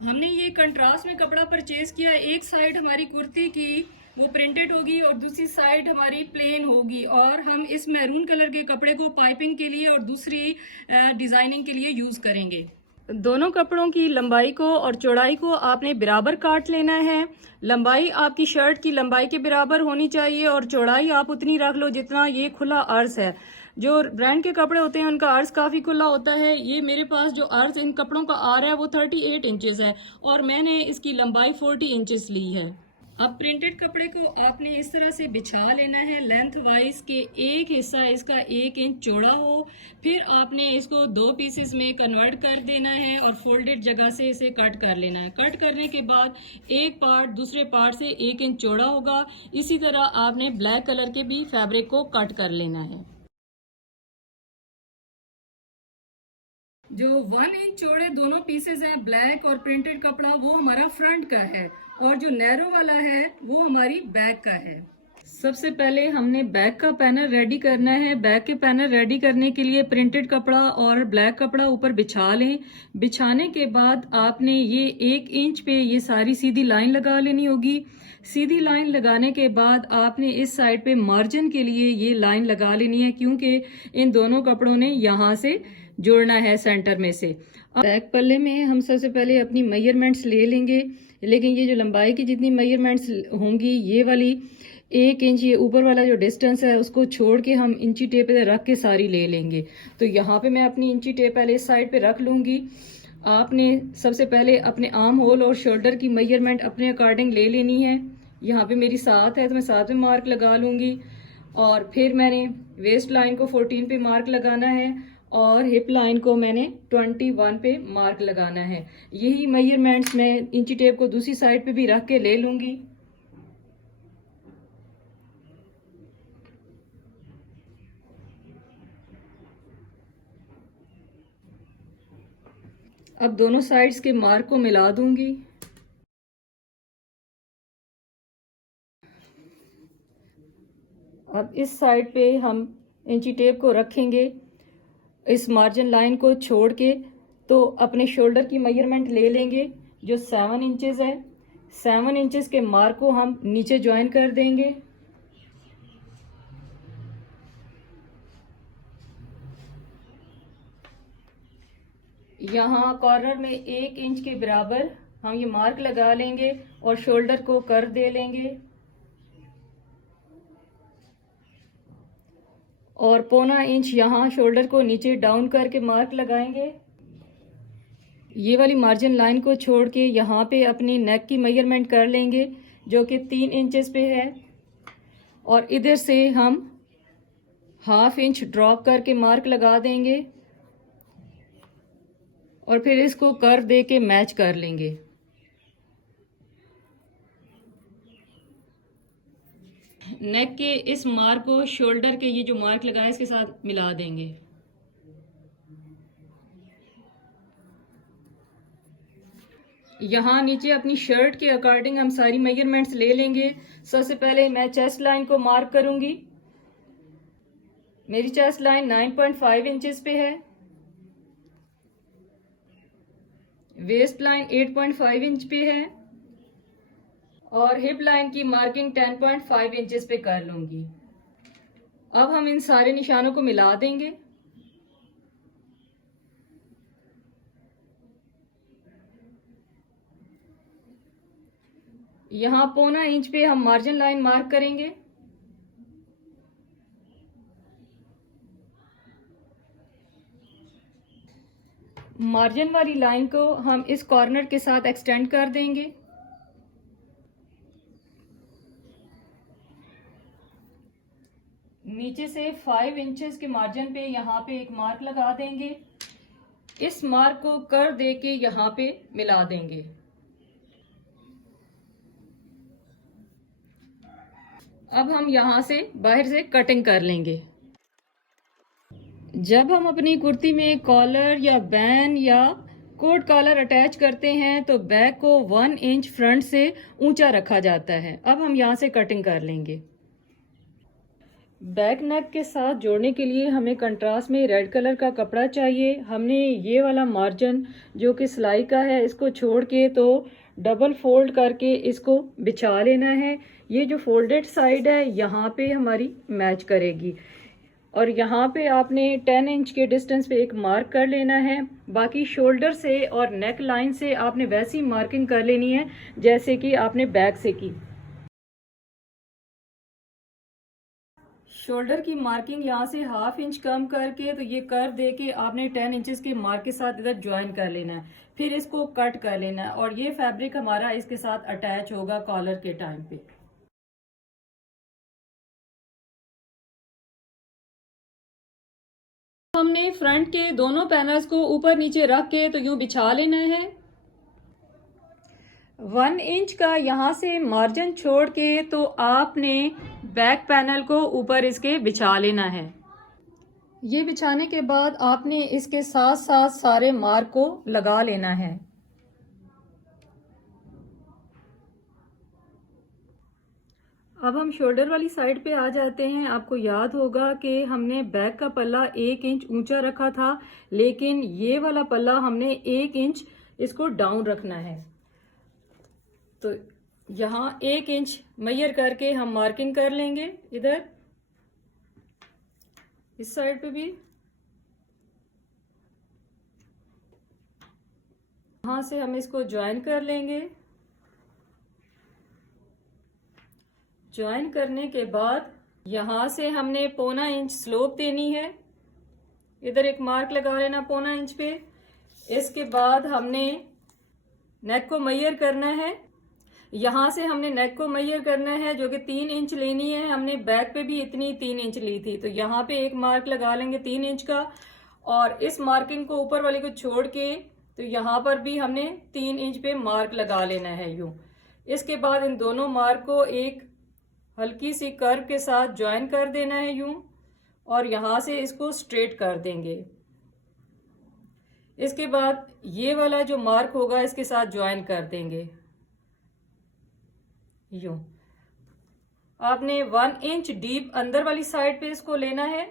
हमने ये कंट्रास्ट में कपड़ा परचेज किया। एक साइड हमारी कुर्ती की वो प्रिंटेड होगी और दूसरी साइड हमारी प्लेन होगी, और हम इस मैरून कलर के कपड़े को पाइपिंग के लिए और दूसरी डिजाइनिंग के लिए यूज करेंगे। दोनों कपड़ों की लंबाई को और चौड़ाई को आपने बराबर काट लेना है। लंबाई आपकी शर्ट की लंबाई के बराबर होनी चाहिए और चौड़ाई आप उतनी रख लो जितना ये खुला अर्ज है। जो ब्रांड के कपड़े होते हैं उनका अर्ज काफी खुला होता है। ये मेरे पास जो अर्ज इन कपड़ों का आ रहा है वो 38 इंचेस है और मैंने इसकी लंबाई 40 इंचेस ली है। अब प्रिंटेड कपड़े को आपने इस तरह से बिछा लेना है लेंथ वाइज के एक हिस्सा इसका 1 इंच चौड़ा हो। फिर आपने इसको 2 पीसेस में कन्वर्ट कर देना है और फोल्डेड जगह से इसे कट कर लेना है। कट करने के बाद एक पार्ट दूसरे पार्ट से 1 इंच चौड़ा होगा। इसी तरह आपने ब्लैक कलर के भी फैब्रिक को कट कर लेना है। जो 1 इंच चौड़े दोनों पीसेस हैं ब्लैक और प्रिंटेड कपड़ा, वो हमारा फ्रंट का है और जो नैरो वाला है वो हमारी बैक का है। सबसे पहले हमने बैक का पैनल रेडी करना है। बैक के पैनल रेडी करने के लिए प्रिंटेड कपड़ा और ब्लैक कपड़ा ऊपर बिछा लें। बिछाने के बाद आपने ये 1 इंच पे ये सारी सीधी लाइन लगा लेनी होगी। सीधी लाइन लगाने के बाद आपने इस साइड पे मार्जिन के लिए ये लाइन लगा लेनी है, क्योंकि इन दोनों कपड़ों ने यहाँ से जोड़ना है सेंटर में से। बैक पल्ले में हम सबसे पहले अपनी मेजरमेंट्स ले लेंगे, लेकिन ये जो लंबाई की जितनी मेजरमेंट्स होंगी ये वाली 1 इंच ये ऊपर वाला जो डिस्टेंस है उसको छोड़ के हम इंची टेप पे रख के सारी ले लेंगे। तो यहाँ पे मैं अपनी इंची टेप पहले इस साइड पे रख लूंगी। आपने सबसे पहले अपने आर्म होल और शोल्डर की मेजरमेंट अपने अकॉर्डिंग ले लेनी है। यहाँ पे मेरी 7 है तो मैं 7 में मार्क लगा लूंगी और फिर मैंने वेस्ट लाइन को 14 पे मार्क लगाना है और हिप लाइन को मैंने 21 पे मार्क लगाना है। यही मेजरमेंट्स मैं इंची टेप को दूसरी साइड पे भी रख के ले लूंगी। अब दोनों साइड्स के मार्क को मिला दूंगी। अब इस साइड पे हम इंची टेप को रखेंगे इस मार्जिन लाइन को छोड़ के, तो अपने शोल्डर की मेजरमेंट ले लेंगे जो 7 इंचेस है। 7 इंचेस के मार्क को हम नीचे ज्वाइन कर देंगे। यहाँ कॉर्नर में 1 इंच के बराबर हम ये मार्क लगा लेंगे और शोल्डर को कर दे लेंगे और 1.25 इंच यहाँ शोल्डर को नीचे डाउन करके मार्क लगाएंगे। ये वाली मार्जिन लाइन को छोड़ के यहाँ पे अपनी नेक की मेजरमेंट कर लेंगे जो कि 3 इंचेस पे है और इधर से हम 1/2 इंच ड्रॉप करके मार्क लगा देंगे और फिर इसको कर्व दे के मैच कर लेंगे। नेक के इस मार्क को शोल्डर के ये जो मार्क लगाया इसके साथ मिला देंगे। यहाँ नीचे अपनी शर्ट के अकॉर्डिंग हम सारी मेजरमेंट्स ले लेंगे। सबसे पहले मैं चेस्ट लाइन को मार्क करूंगी। मेरी चेस्ट लाइन 9.5 इंचेस पे है। वेस्ट लाइन 8.5 इंच पे है और हिप लाइन की मार्किंग 10.5 इंचेस पे कर लूंगी। अब हम इन सारे निशानों को मिला देंगे। यहाँ 1.25 इंच पे हम मार्जिन लाइन मार्क करेंगे। मार्जिन वाली लाइन को हम इस कॉर्नर के साथ एक्सटेंड कर देंगे। नीचे से 5 इंचेस के मार्जिन पे यहाँ पे एक मार्क लगा देंगे। इस मार्क को कर दे के यहाँ पे मिला देंगे। अब हम यहाँ से बाहर से कटिंग कर लेंगे। जब हम अपनी कुर्ती में कॉलर या बैन या कोट कॉलर अटैच करते हैं तो बैक को 1 इंच फ्रंट से ऊंचा रखा जाता है। अब हम यहाँ से कटिंग कर लेंगे। बैक नेक के साथ जोड़ने के लिए हमें कंट्रास्ट में रेड कलर का कपड़ा चाहिए। हमने ये वाला मार्जिन जो कि सिलाई का है इसको छोड़ के तो डबल फोल्ड करके इसको बिछा लेना है। ये जो फोल्डेड साइड है यहाँ पे हमारी मैच करेगी और यहाँ पे आपने 10 इंच के डिस्टेंस पे एक मार्क कर लेना है। बाकी शोल्डर से और नेक लाइन से आपने वैसी मार्किंग कर लेनी है जैसे कि आपने बैक से की। शोल्डर की मार्किंग यहाँ से ½ इंच कम करके तो ये कर्व देके आपने 10 इंचेस के मार्क के साथ इधर ज्वाइन कर लेना है। फिर इसको कट कर लेना है और ये फैब्रिक हमारा इसके साथ अटैच होगा कॉलर के टाइम पे। हमने फ्रंट के दोनों पैनल्स को ऊपर नीचे रख के तो यूं बिछा लेना है। 1 इंच का यहाँ से मार्जिन छोड़ के तो आपने बैक पैनल को ऊपर इसके बिछा लेना है। ये बिछाने के बाद आपने इसके साथ साथ सारे मार्क को लगा लेना है। अब हम शोल्डर वाली साइड पे आ जाते हैं। आपको याद होगा कि हमने बैक का पल्ला 1 इंच ऊंचा रखा था, लेकिन ये वाला पल्ला हमने 1 इंच इसको डाउन रखना है। तो यहाँ 1 इंच मेजर करके हम मार्किंग कर लेंगे। इधर इस साइड पे भी यहाँ से हम इसको ज्वाइन कर लेंगे। ज्वाइन करने के बाद यहाँ से हमने 1.25 इंच स्लोप देनी है। इधर एक मार्क लगा लेना 1.25 इंच पे। इसके बाद हमने नेक को मेजर करना है। यहाँ से हमने नेक को मेजर करना है जो कि 3 इंच लेनी है। हमने बैक पे भी इतनी 3 इंच ली थी, तो यहाँ पे एक मार्क लगा लेंगे 3 इंच का और इस मार्किंग को ऊपर वाली को छोड़ के तो यहाँ पर भी हमने 3 इंच पे मार्क लगा लेना है यूं। इसके बाद इन दोनों मार्क को एक हल्की सी कर्व के साथ ज्वाइन कर देना है यूं और यहाँ से इसको स्ट्रेट कर देंगे। इसके बाद ये वाला जो मार्क होगा इसके साथ ज्वाइन कर देंगे यूं। आपने 1 इंच डीप अंदर वाली साइड पे इसको लेना है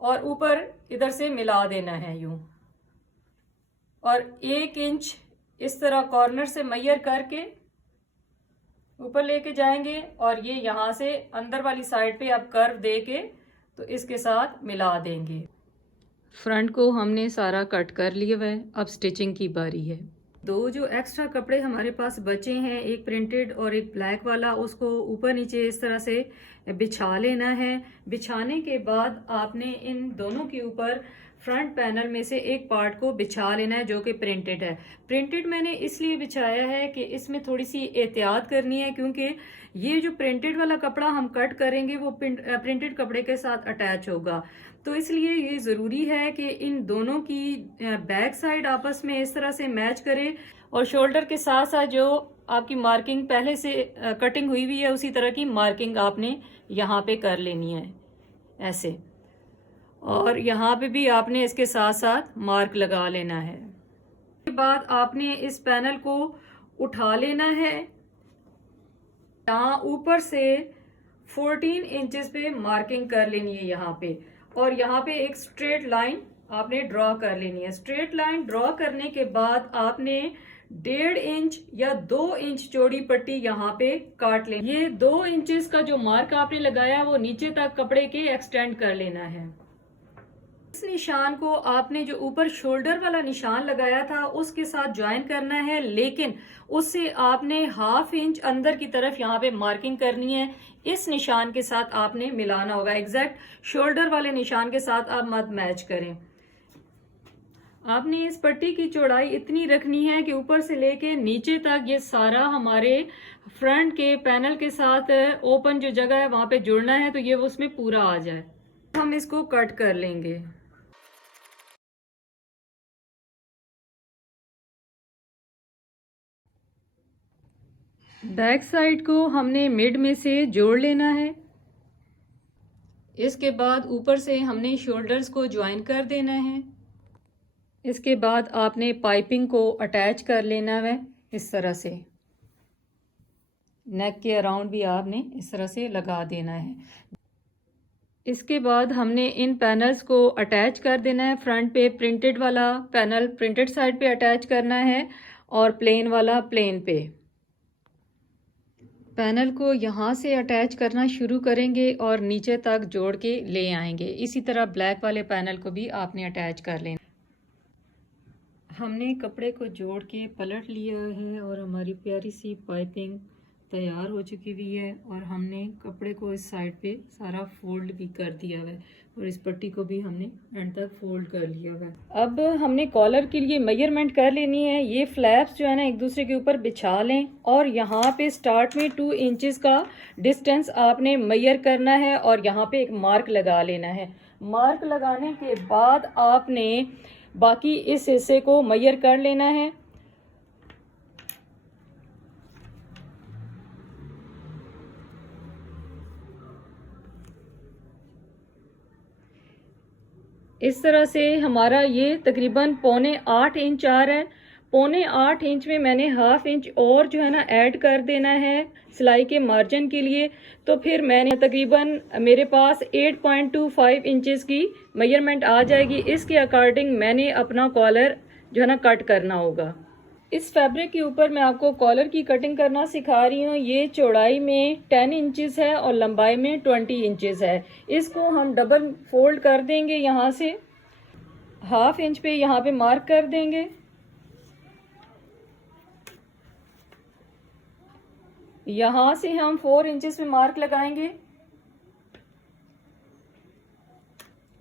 और ऊपर इधर से मिला देना है यूं और 1 इंच इस तरह कॉर्नर से मेजर करके ऊपर लेके जाएंगे और ये यहाँ से अंदर वाली साइड पे अब कर्व दे के तो इसके साथ मिला देंगे। फ्रंट को हमने सारा कट कर लिया है। अब स्टिचिंग की बारी है। दो जो एक्स्ट्रा कपड़े हमारे पास बचे हैं, एक प्रिंटेड और एक ब्लैक वाला, उसको ऊपर नीचे इस तरह से बिछा लेना है। बिछाने के बाद आपने इन दोनों के ऊपर फ्रंट पैनल में से एक पार्ट को बिछा लेना है जो कि प्रिंटेड है। प्रिंटेड मैंने इसलिए बिछाया है कि इसमें थोड़ी सी एहतियात करनी है क्योंकि ये जो प्रिंटेड वाला कपड़ा हम कट करेंगे वो प्रिंटेड कपड़े के साथ अटैच होगा, तो इसलिए ये ज़रूरी है कि इन दोनों की बैक साइड आपस में इस तरह से मैच करे और शोल्डर के साथ साथ जो आपकी मार्किंग पहले से कटिंग हुई हुई है उसी तरह की मार्किंग आपने यहाँ पे कर लेनी है ऐसे, और यहाँ पे भी आपने इसके साथ साथ मार्क लगा लेना है। उसके बाद आपने इस पैनल को उठा लेना है। यहाँ ऊपर से 14 इंचेस पे मार्किंग कर लेनी है यहाँ पे, और यहाँ पे एक स्ट्रेट लाइन आपने ड्रॉ कर लेनी है। स्ट्रेट लाइन ड्रॉ करने के बाद आपने 1.5 इंच या 2 इंच चौड़ी पट्टी यहाँ पे काट लेनी। ये 2 इंचेस का जो मार्क आपने लगाया वो नीचे तक कपड़े के एक्सटेंड कर लेना है। इस निशान को आपने जो ऊपर शोल्डर वाला निशान लगाया था उसके साथ ज्वाइन करना है, लेकिन उससे आपने 1/2 इंच अंदर की तरफ यहाँ पे मार्किंग करनी है। इस निशान के साथ आपने मिलाना होगा। एग्जैक्ट शोल्डर वाले निशान के साथ आप मत मैच करें। आपने इस पट्टी की चौड़ाई इतनी रखनी है कि ऊपर से लेके नीचे तक ये सारा हमारे फ्रंट के पैनल के साथ ओपन जो जगह है वहां पे जुड़ना है, तो ये उसमें पूरा आ जाए। हम इसको कट कर लेंगे। बैक साइड को हमने मिड में से जोड़ लेना है। इसके बाद ऊपर से हमने शोल्डर्स को ज्वाइन कर देना है। इसके बाद आपने पाइपिंग को अटैच कर लेना है इस तरह से। नेक के अराउंड भी आपने इस तरह से लगा देना है। इसके बाद हमने इन पैनल्स को अटैच कर देना है। फ्रंट पे प्रिंटेड वाला पैनल प्रिंटेड साइड पे अटैच करना है और प्लेन वाला प्लेन पे। पैनल को यहाँ से अटैच करना शुरू करेंगे और नीचे तक जोड़ के ले आएंगे। इसी तरह ब्लैक वाले पैनल को भी आपने अटैच कर लेना। हमने कपड़े को जोड़ के पलट लिया है और हमारी प्यारी सी पाइपिंग तैयार हो चुकी हुई है और हमने कपड़े को इस साइड पे सारा फोल्ड भी कर दिया है और इस पट्टी को भी हमने एंड तक फोल्ड कर लिया है। अब हमने कॉलर के लिए मेजरमेंट कर लेनी है। ये फ्लैप्स जो है ना एक दूसरे के ऊपर बिछा लें और यहाँ पे स्टार्ट में 2 इंचेस का डिस्टेंस आपने मेजर करना है और यहाँ पे एक मार्क लगा लेना है। मार्क लगाने के बाद आपने बाकी इस हिस्से को मेजर कर लेना है। इस तरह से हमारा ये तकरीबन 7.25 इंच आ रहा है। 7.25 इंच में मैंने 1/2 इंच और जो है ना ऐड कर देना है सिलाई के मार्जिन के लिए। तो फिर मैंने तकरीबन मेरे पास 8.25 इंचेस की मेजरमेंट आ जाएगी। इसके अकॉर्डिंग मैंने अपना कॉलर जो है ना कट करना होगा। इस फैब्रिक के ऊपर मैं आपको कॉलर की कटिंग करना सिखा रही हूँ। ये चौड़ाई में 10 इंचेस है और लंबाई में 20 इंचेस है। इसको हम डबल फोल्ड कर देंगे। यहाँ से 1/2 इंच पे यहाँ पे मार्क कर देंगे। यहाँ से हम 4 इंचेस पे मार्क लगाएंगे।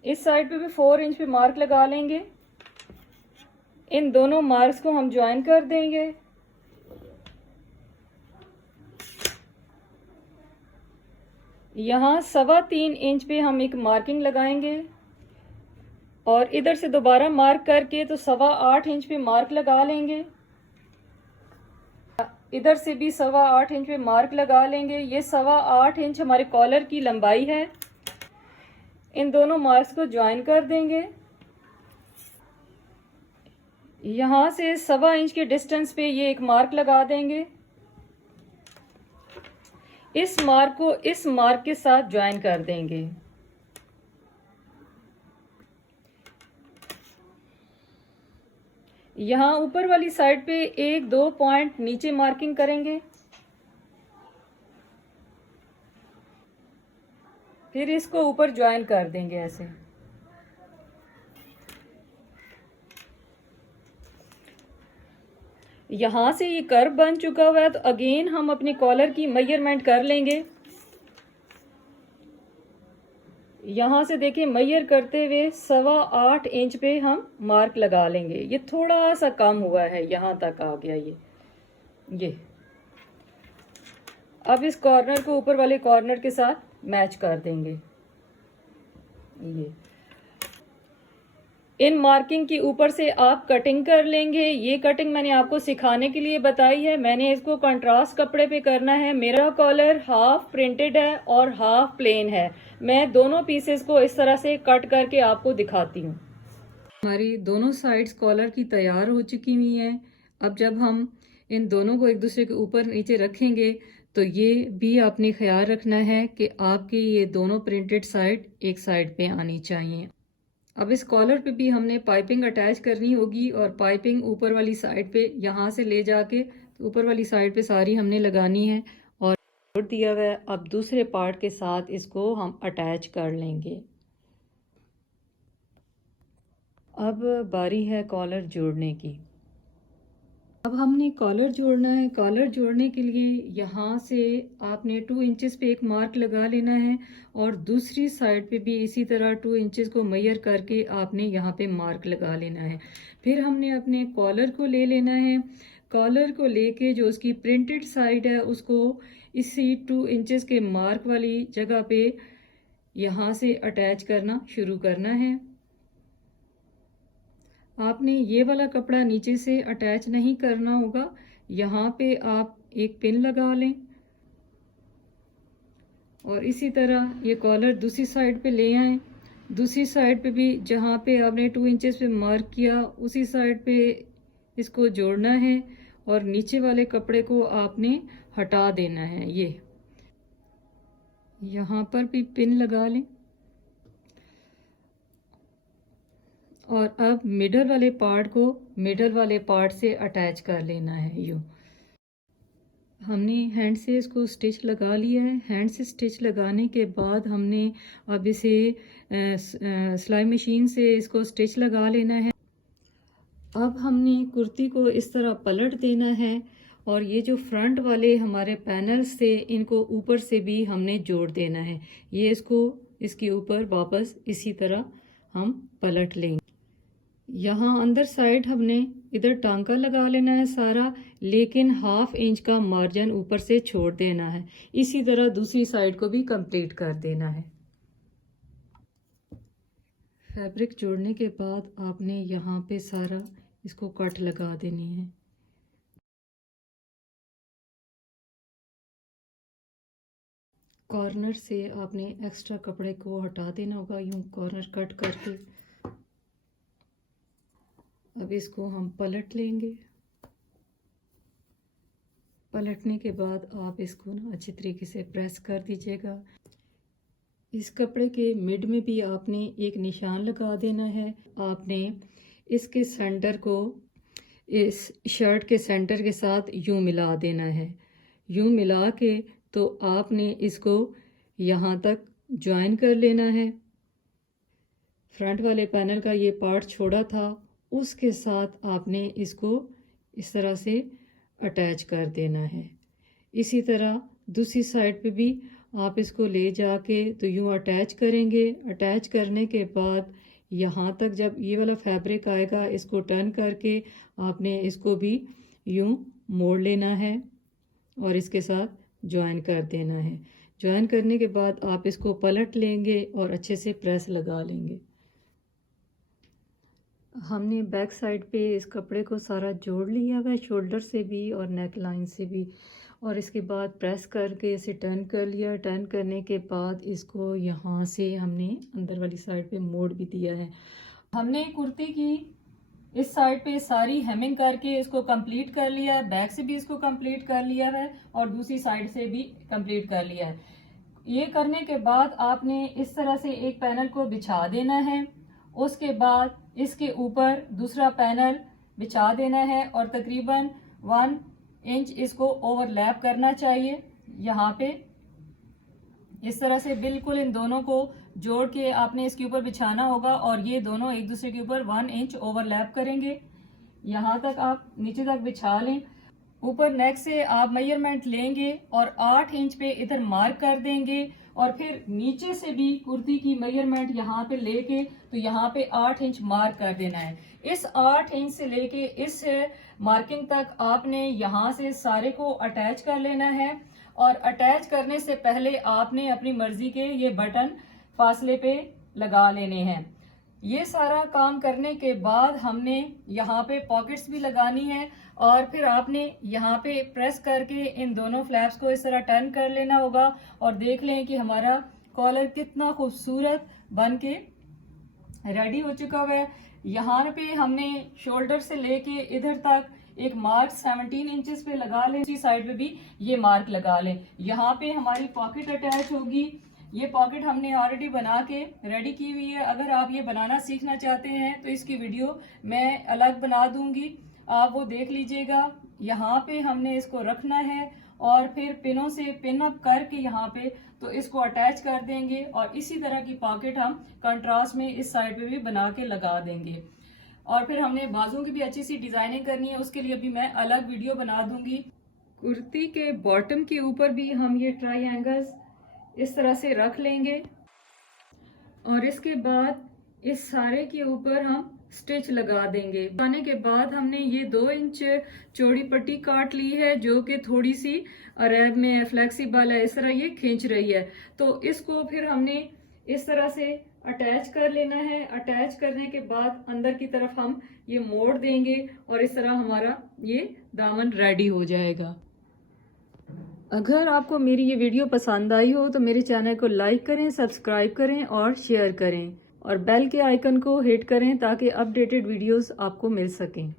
इस साइड पे भी 4 इंच पे मार्क लगा लेंगे। इन दोनों मार्क्स को हम ज्वाइन कर देंगे। यहाँ 3.25 इंच पे हम एक मार्किंग लगाएंगे और इधर से दोबारा मार्क करके तो 8.25 इंच पे मार्क लगा लेंगे। इधर से भी 8.25 इंच पे मार्क लगा लेंगे। ये 8.25 इंच हमारे कॉलर की लंबाई है। इन दोनों मार्क्स को ज्वाइन कर देंगे। यहाँ से 1.25 इंच के डिस्टेंस पे ये एक मार्क लगा देंगे। इस मार्क को इस मार्क के साथ ज्वाइन कर देंगे। यहाँ ऊपर वाली साइड पे 1-2 पॉइंट नीचे मार्किंग करेंगे। फिर इसको ऊपर ज्वाइन कर देंगे ऐसे। यहाँ से ये कर्व बन चुका हुआ है तो अगेन हम अपने कॉलर की मेजरमेंट कर लेंगे। यहाँ से देखिए मेजर करते हुए 8.25 इंच पे हम मार्क लगा लेंगे। ये थोड़ा सा कम हुआ है, यहाँ तक आ गया ये। अब इस कॉर्नर को ऊपर वाले कॉर्नर के साथ मैच कर देंगे। ये इन मार्किंग के ऊपर से आप कटिंग कर लेंगे। ये कटिंग मैंने आपको सिखाने के लिए बताई है। मैंने इसको कंट्रास्ट कपड़े पे करना है। मेरा कॉलर हाफ प्रिंटेड है और हाफ प्लेन है। मैं दोनों पीसेस को इस तरह से कट करके आपको दिखाती हूँ। हमारी दोनों साइड्स कॉलर की तैयार हो चुकी हुई हैं। अब जब हम इन दोनों को एक दूसरे के ऊपर नीचे रखेंगे तो ये भी आपने ख्याल रखना है कि आपकी ये दोनों प्रिंटेड साइड एक साइड पे आनी चाहिए। अब इस कॉलर पे भी हमने पाइपिंग अटैच करनी होगी और पाइपिंग ऊपर वाली साइड पे यहाँ से ले जाके ऊपर वाली साइड पे सारी हमने लगानी है और जोड़ दिया हुआ है। अब दूसरे पार्ट के साथ इसको हम अटैच कर लेंगे। अब बारी है कॉलर जोड़ने की। अब हमने कॉलर जोड़ना है। कॉलर जोड़ने के लिए यहाँ से आपने 2 इंचेस पे एक मार्क लगा लेना है और दूसरी साइड पे भी इसी तरह 2 इंचेस को मेजर करके आपने यहाँ पे मार्क लगा लेना है। फिर हमने अपने कॉलर को ले लेना है। कॉलर को लेके जो उसकी प्रिंटेड साइड है उसको इसी 2 इंचेस के मार्क वाली जगह पे यहाँ से अटैच करना शुरू करना है। आपने ये वाला कपड़ा नीचे से अटैच नहीं करना होगा। यहाँ पे आप एक पिन लगा लें और इसी तरह ये कॉलर दूसरी साइड पे ले आएं। दूसरी साइड पे भी जहाँ पे आपने 2 इंचेस पे मार्क किया उसी साइड पे इसको जोड़ना है और नीचे वाले कपड़े को आपने हटा देना है। ये यहाँ पर भी पिन लगा लें और अब मिडल वाले पार्ट को मिडल वाले पार्ट से अटैच कर लेना है। यूँ हमने हैंड से इसको स्टिच लगा लिया है। हैंड से स्टिच लगाने के बाद हमने अब इसे सिलाई मशीन से इसको स्टिच लगा लेना है। अब हमने कुर्ती को इस तरह पलट देना है और ये जो फ्रंट वाले हमारे पैनल्स थे इनको ऊपर से भी हमने जोड़ देना है। ये इसको इसके ऊपर वापस इसी तरह हम पलट लेंगे। यहाँ अंदर साइड हमने इधर टांका लगा लेना है सारा, लेकिन 1/2 इंच का मार्जिन ऊपर से छोड़ देना है। इसी तरह दूसरी साइड को भी कंप्लीट कर देना है। फैब्रिक जोड़ने के बाद आपने यहाँ पे सारा इसको कट लगा देनी है। कॉर्नर से आपने एक्स्ट्रा कपड़े को हटा देना होगा, यूं कॉर्नर कट करके। अब इसको हम पलट लेंगे। पलटने के बाद आप इसको ना अच्छी तरीके से प्रेस कर दीजिएगा। इस कपड़े के मिड में भी आपने एक निशान लगा देना है। आपने इसके सेंटर को इस शर्ट के सेंटर के साथ यूं मिला देना है। यूं मिला के तो आपने इसको यहाँ तक ज्वाइन कर लेना है। फ्रंट वाले पैनल का ये पार्ट छोड़ा था, उसके साथ आपने इसको इस तरह से अटैच कर देना है। इसी तरह दूसरी साइड पे भी आप इसको ले जाके तो यूँ अटैच करेंगे। अटैच करने के बाद यहाँ तक जब ये वाला फैब्रिक आएगा, इसको टर्न करके आपने इसको भी यूँ मोड़ लेना है और इसके साथ ज्वाइन कर देना है। ज्वाइन करने के बाद आप इसको पलट लेंगे और अच्छे से प्रेस लगा लेंगे। हमने बैक साइड पे इस कपड़े को सारा जोड़ लिया हुआ है, शोल्डर से भी और नेक लाइन से भी, और इसके बाद प्रेस करके इसे टर्न कर लिया। टर्न करने के बाद इसको यहाँ से हमने अंदर वाली साइड पे मोड़ भी दिया है। हमने कुर्ती की इस साइड पे सारी हेमिंग करके इसको कंप्लीट कर लिया है। बैक से भी इसको कंप्लीट कर लिया है और दूसरी साइड से भी कंप्लीट कर लिया है। ये करने के बाद आपने इस तरह से एक पैनल को बिछा देना है। उसके बाद इसके ऊपर दूसरा पैनल बिछा देना है और तकरीबन 1 इंच इसको ओवरलैप करना चाहिए। यहाँ पे इस तरह से बिल्कुल इन दोनों को जोड़ के आपने इसके ऊपर बिछाना होगा और ये दोनों एक दूसरे के ऊपर 1 इंच ओवरलैप करेंगे। यहाँ तक आप नीचे तक बिछा लें। ऊपर नेक से आप मेजरमेंट लेंगे और 8 इंच पे इधर मार्क कर देंगे और फिर नीचे से भी कुर्ती की मेजरमेंट यहाँ पे लेके तो यहाँ पे 8 इंच मार्क कर देना है। इस 8 इंच से लेके इस मार्किंग तक आपने यहाँ से सारे को अटैच कर लेना है और अटैच करने से पहले आपने अपनी मर्जी के ये बटन फासले पे लगा लेने हैं। ये सारा काम करने के बाद हमने यहाँ पे पॉकेट्स भी लगानी है और फिर आपने यहाँ पे प्रेस करके इन दोनों फ्लैप्स को इस तरह टर्न कर लेना होगा और देख लें कि हमारा कॉलर कितना खूबसूरत बन के रेडी हो चुका हुआ है। यहाँ पे हमने शोल्डर से लेके इधर तक एक मार्क 17 इंचेस पे लगा लें। इसी साइड पे भी ये मार्क लगा लें। यहाँ पे हमारी पॉकेट अटैच होगी। ये पॉकेट हमने ऑलरेडी बना के रेडी की हुई है। अगर आप ये बनाना सीखना चाहते हैं तो इसकी वीडियो मैं अलग बना दूंगी, आप वो देख लीजिएगा। यहाँ पे हमने इसको रखना है और फिर पिनों से पिन अप करके यहाँ पे तो इसको अटैच कर देंगे और इसी तरह की पॉकेट हम कंट्रास्ट में इस साइड पे भी बना के लगा देंगे। और फिर हमने बाजू की भी अच्छी सी डिजाइनिंग करनी है, उसके लिए भी मैं अलग वीडियो बना दूंगी। कुर्ती के बॉटम के ऊपर भी हम ये ट्रायंगल्स इस तरह से रख लेंगे और इसके बाद इस सारे के ऊपर हम स्टिच लगा देंगे। लगाने के बाद हमने ये 2 इंच चौड़ी पट्टी काट ली है जो कि थोड़ी सी अरैब में फ्लेक्सिबल है, इस तरह ये खींच रही है। तो इसको फिर हमने इस तरह से अटैच कर लेना है। अटैच करने के बाद अंदर की तरफ हम ये मोड़ देंगे और इस तरह हमारा ये दामन रेडी हो जाएगा। अगर आपको मेरी ये वीडियो पसंद आई हो तो मेरे चैनल को लाइक करें, सब्सक्राइब करें और शेयर करें और बेल के आइकन को हिट करें ताकि अपडेटेड वीडियोस आपको मिल सकें।